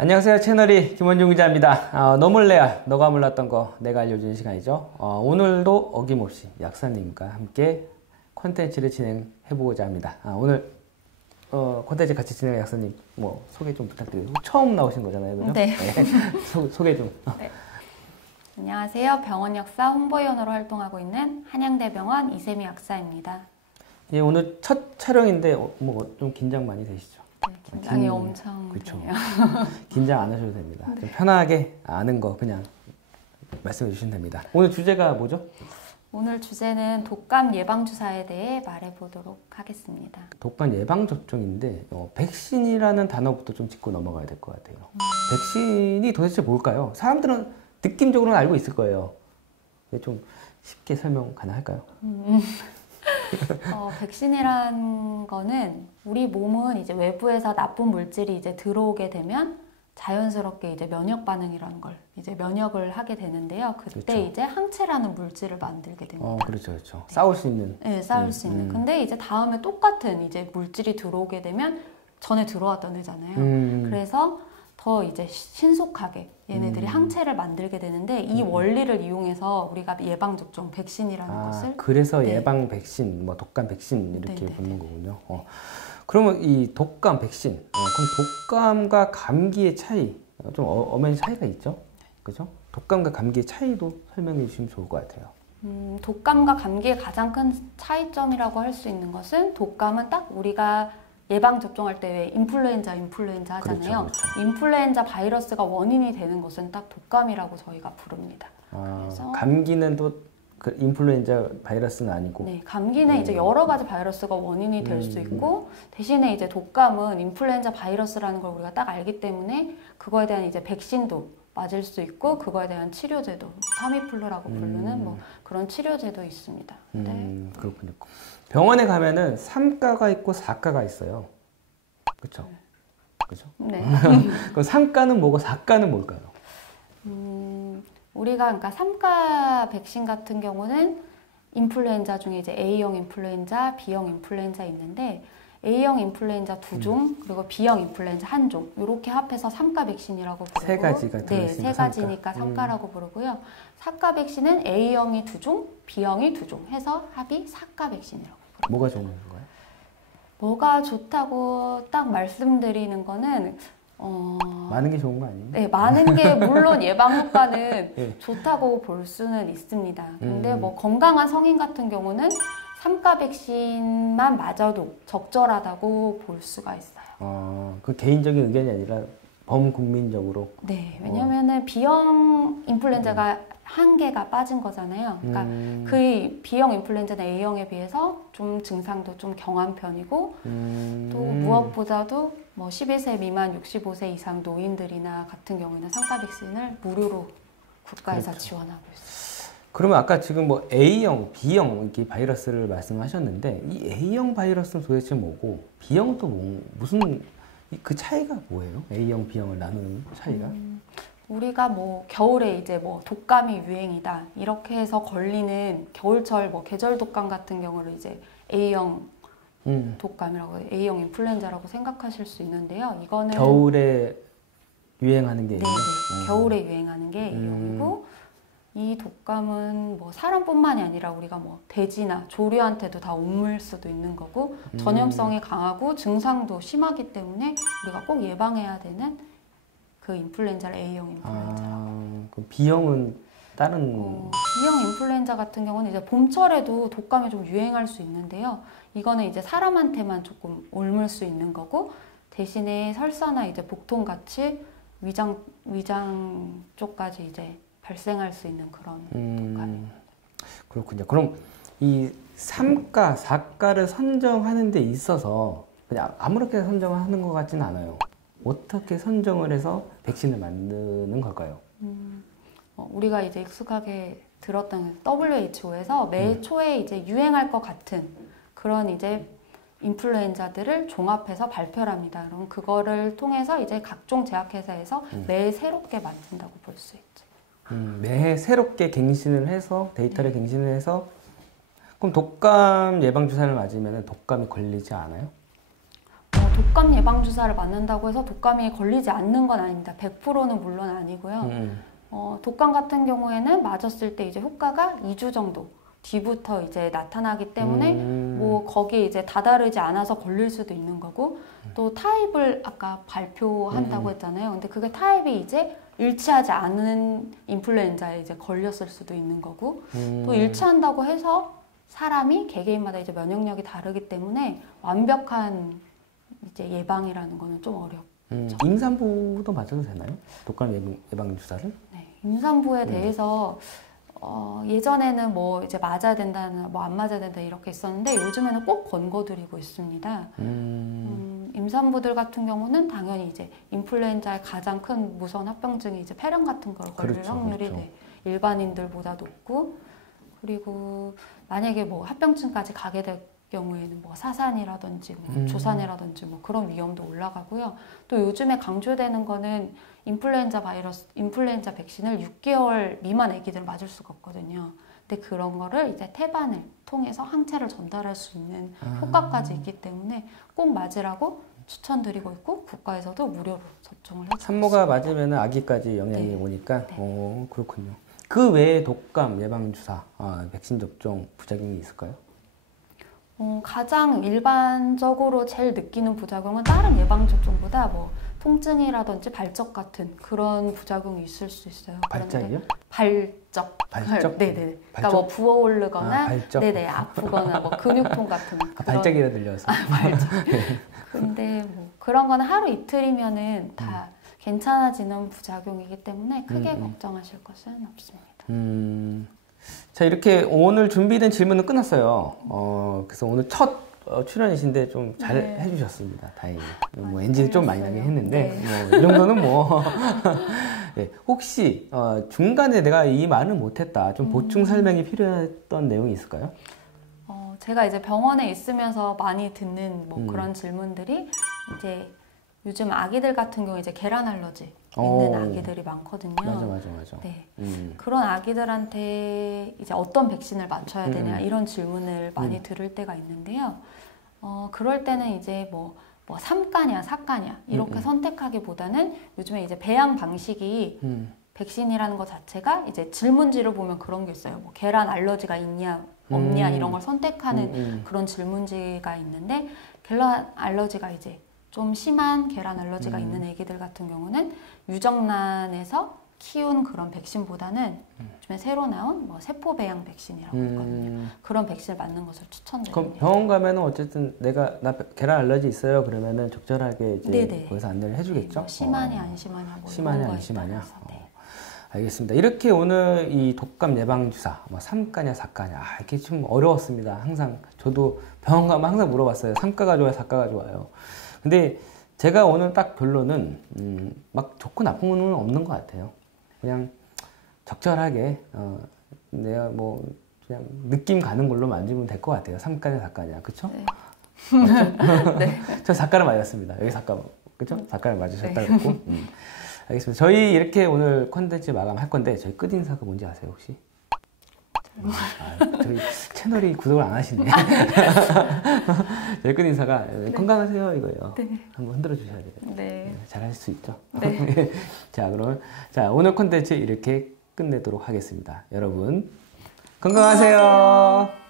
안녕하세요. 채널이 김원중 기자입니다. 너 몰래야 너가 몰랐던 거 내가 알려주는 시간이죠. 오늘도 어김없이 약사님과 함께 콘텐츠를 진행해보고자 합니다. 오늘 콘텐츠 같이 진행할 약사님 소개 좀 부탁드려요. 처음 나오신 거잖아요, 그죠? 네. 소개 좀. 네. 안녕하세요. 병원 역사 홍보위원으로 활동하고 있는 한양대병원 이세미 약사입니다. 예, 오늘 첫 촬영인데 좀 긴장 많이 되시죠? 네, 긴장이 엄청 그렇죠. 돼요. 긴장 안 하셔도 됩니다. 네. 좀 편하게 아는 거 그냥 말씀해 주시면 됩니다. 오늘 주제가 뭐죠? 오늘 주제는 독감 예방주사에 대해 말해보도록 하겠습니다. 독감 예방접종인데 백신이라는 단어부터 좀 짚고 넘어가야 될 것 같아요. 백신이 도대체 뭘까요? 사람들은 느낌적으로는 알고 있을 거예요. 좀 쉽게 설명 가능할까요? 백신이란 거는 우리 몸은 이제 외부에서 나쁜 물질이 이제 들어오게 되면 자연스럽게 이제 면역 반응이라는 걸 이제 면역을 하게 되는데요. 그때 그렇죠. 이제 항체라는 물질을 만들게 됩니다. 그렇죠, 그렇죠. 싸울 수 있는. 네, 싸울 수 있는. 근데 이제 다음에 똑같은 이제 물질이 들어오게 되면 전에 들어왔던 애잖아요. 그래서 더 이제 신속하게 얘네들이 항체를 만들게 되는데 이 원리를 이용해서 우리가 예방접종, 백신이라는 것을 그래서 네. 예방 백신, 독감 백신 이렇게 네네네. 붙는 거군요. 그러면 이 독감 백신, 그럼 독감과 감기의 차이, 좀 엄연히 차이가 있죠? 그죠? 독감과 감기의 차이도 설명해 주시면 좋을 것 같아요. 독감과 감기의 가장 큰 차이점이라고 할 수 있는 것은 독감은 딱 우리가 예방접종할 때 왜 인플루엔자 하잖아요. 그렇죠. 인플루엔자 바이러스가 원인이 되는 것은 딱 독감이라고 저희가 부릅니다. 그래서 감기는 또 그 인플루엔자 바이러스는 아니고. 네, 감기는 이제 여러 가지 바이러스가 원인이 될 수 있고 대신에 이제 독감은 인플루엔자 바이러스라는 걸 우리가 딱 알기 때문에 그거에 대한 이제 백신도 맞을 수 있고 그거에 대한 치료제도 타미플루라고 부르는 그런 치료제도 있습니다. 네. 그렇군요. 병원에 가면은 3가가 있고 4가가 있어요. 그렇죠? 그렇죠? 네. 그럼 3가는 뭐고 4가는 뭘까요? 우리가 그러니까 3가 백신 같은 경우는 인플루엔자 중에 이제 A형 인플루엔자, B형 인플루엔자 있는데 A형 인플루엔자 2종 그리고 B형 인플루엔자 1종 이렇게 합해서 3가 백신이라고 부르고 세 가지가 네, 들어있으니까 세 가지니까 3가라고 부르고요. 4가 백신은 A형이 2종, B형이 2종 해서 합이 4가 백신이라고 부릅니다. 뭐가 좋은 거예요? 뭐가 좋다고 딱 말씀드리는 거는 많은 게 좋은 거 아니에요? 네, 많은 게 물론 예방 효과는 네. 좋다고 볼 수는 있습니다. 근데 건강한 성인 같은 경우는 3가 백신만 맞아도 적절하다고 볼 수가 있어요. 그 개인적인 의견이 아니라 범국민적으로. 네, 왜냐면은 B형 인플루엔자가 한 개가 빠진 거잖아요. 그러니까 그 B형 인플루엔자는 A형에 비해서 좀 증상도 좀 경한 편이고 또 무엇보다도 11세 미만 65세 이상 노인들이나 같은 경우에는 3가 백신을 무료로 국가에서 그렇죠. 지원하고 있어요. 그러면 아까 지금 A형, B형 이렇게 바이러스를 말씀하셨는데 이 A형 바이러스는 도대체 뭐고 B형은 또 무슨 그 차이가 뭐예요? A형, B형을 나누는 차이가? 우리가 겨울에 이제 독감이 유행이다 이렇게 해서 걸리는 겨울철 계절 독감 같은 경우를 이제 A형 독감이라고 A형 인플루엔자라고 생각하실 수 있는데요. 이거는 겨울에 유행하는 게 A형? 겨울에 유행하는 게 A형이고 이 독감은 사람뿐만이 아니라 우리가 돼지나 조류한테도 다 옮을 수도 있는 거고 전염성이 강하고 증상도 심하기 때문에 우리가 꼭 예방해야 되는 그 인플루엔자를 A형 인플루엔자라고. 그럼 B형은 다른 B형 인플루엔자 같은 경우는 이제 봄철에도 독감이 좀 유행할 수 있는데요. 이거는 이제 사람한테만 조금 옮을 수 있는 거고 대신에 설사나 이제 복통 같이 위장 쪽까지 이제 발생할 수 있는 그런 독감입니다. 그렇군요. 그럼 이 3가, 4가를 선정하는 데 있어서 그냥 아무렇게 선정하는 것 같지는 않아요. 어떻게 선정을 해서 백신을 만드는 걸까요? 우리가 이제 익숙하게 들었던 WHO에서 매 초에 이제 유행할 것 같은 그런 이제 인플루엔자들을 종합해서 발표를 합니다. 그럼 그거를 통해서 이제 각종 제약회사에서 매 새롭게 만든다고 볼 수 있죠. 매해 새롭게 갱신을 해서 데이터를 갱신을 해서 그럼 독감 예방주사를 맞으면 독감이 걸리지 않아요? 독감 예방 주사를 맞는다고 해서 독감이 걸리지 않는 건 아닙니다. 100%는 물론 아니고요. 독감 같은 경우에는 맞았을 때 이제 효과가 2주 정도 뒤부터 이제 나타나기 때문에 뭐 거기에 이제 다다르지 않아서 걸릴 수도 있는 거고, 또 타입을 아까 발표한다고 했잖아요. 근데 그게 타입이 이제 일치하지 않은 인플루엔자에 이제 걸렸을 수도 있는 거고, 또 일치한다고 해서 사람이 개개인마다 이제 면역력이 다르기 때문에 완벽한 이제 예방이라는 거는 좀 어렵죠. 임산부도 맞아도 되나요? 독감 예방 주사를? 네, 임산부에 대해서 예전에는 뭐 이제 맞아야 된다는, 뭐 안 맞아야 된다 이렇게 있었는데 요즘에는 꼭 권고드리고 있습니다. 임산부들 같은 경우는 당연히 이제 인플루엔자의 가장 큰 무서운 합병증이 이제 폐렴 같은 걸 걸릴 그렇죠, 확률이 그렇죠. 네, 일반인들보다 높고, 그리고 만약에 뭐 합병증까지 가게 될 경우에는 뭐 사산이라든지 뭐 조산이라든지 뭐 그런 위험도 올라가고요. 또 요즘에 강조되는 거는 인플루엔자 백신을 6개월 미만 아기들은 맞을 수가 없거든요. 근데 그런 거를 이제 태반을 통해서 항체를 전달할 수 있는 효과까지 있기 때문에 꼭 맞으라고 추천드리고 있고, 국가에서도 무료로 접종을 해주고 산모가 있습니다. 맞으면 아기까지 영향이 네. 오니까. 네. 그렇군요. 그 외에 독감 예방 주사, 백신 접종 부작용이 있을까요? 가장 일반적으로 제일 느끼는 부작용은 다른 예방접종보다 뭐 통증이라든지 발적 같은 그런 부작용이 있을 수 있어요. 발작이요? 발적. 발적? 네네. 그러니까 발적? 뭐 부어오르거나, 발적? 네네, 아프거나 뭐 근육통 같은 그런. 발작이라 들려서. 발적. 근데 뭐 그런 거는 하루 이틀이면은 다 괜찮아지는 부작용이기 때문에 크게 걱정하실 것은 없습니다. 자, 이렇게 오늘 준비된 질문은 끝났어요. 그래서 오늘 첫 출연이신데 좀 잘 네. 해주셨습니다. 다행히. 뭐 엔진이 좀 많이 나긴 했는데, 네. 뭐 이 정도는 뭐. 네, 혹시 중간에 내가 이 말을 못했다, 좀 보충 설명이 필요했던 내용이 있을까요? 제가 이제 병원에 있으면서 많이 듣는 뭐 그런 질문들이, 이제 요즘 아기들 같은 경우 이제 계란 알러지 있는 아기들이 많거든요. 맞아. 네. 그런 아기들한테 이제 어떤 백신을 맞춰야 되냐 이런 질문을 많이 들을 때가 있는데요. 그럴 때는 이제 뭐 3가냐 4가냐 이렇게 선택하기보다는 요즘에 이제 배양 방식이 백신이라는 것 자체가 이제 질문지를 보면 그런 게 있어요. 뭐 계란 알러지가 있냐 없냐 이런 걸 선택하는 그런 질문지가 있는데, 계란 알러지가 이제 좀 심한 계란 알러지가 있는 애기들 같은 경우는 유정란에서 키운 그런 백신보다는 요즘에 새로 나온 뭐 세포 배양 백신이라고 있거든요. 그런 백신을 맞는 것을 그럼 추천드립니다. 병원 가면은 어쨌든 나 계란 알러지 있어요. 그러면은 적절하게 이제 네네. 거기서 안내를 해주겠죠? 뭐 심하냐 안 심하냐 뭐 심하냐 이런 안 거에 심하냐? 따라서, 네. 알겠습니다. 이렇게 오늘 이 독감 예방 주사 뭐 3가냐 4가냐 이렇게 좀 어려웠습니다. 항상 저도 병원 가면 항상 물어봤어요. 3가가 좋아요, 4가가 좋아요. 근데 제가 오늘 딱 결론은 막 좋고 나쁜 건 없는 것 같아요. 그냥 적절하게 내가 뭐 그냥 느낌 가는 걸로 만지면 될 것 같아요. 3가냐 4가냐, 그쵸? 네. 네. 저 4가를 맞았습니다. 여기 4가, 그쵸? 4가를 맞으셨다 네. 그랬고. 알겠습니다. 저희 이렇게 오늘 컨텐츠 마감할 건데 저희 끝인사가 뭔지 아세요 혹시? 저희 채널이 구독을 안 하시네. 저희 끝인사가 건강하세요 이거예요. 네. 한번 흔들어 주셔야 돼요. 네. 잘하실 수 있죠? 네. 자, 그럼 오늘 컨텐츠 이렇게 끝내도록 하겠습니다. 여러분 건강하세요.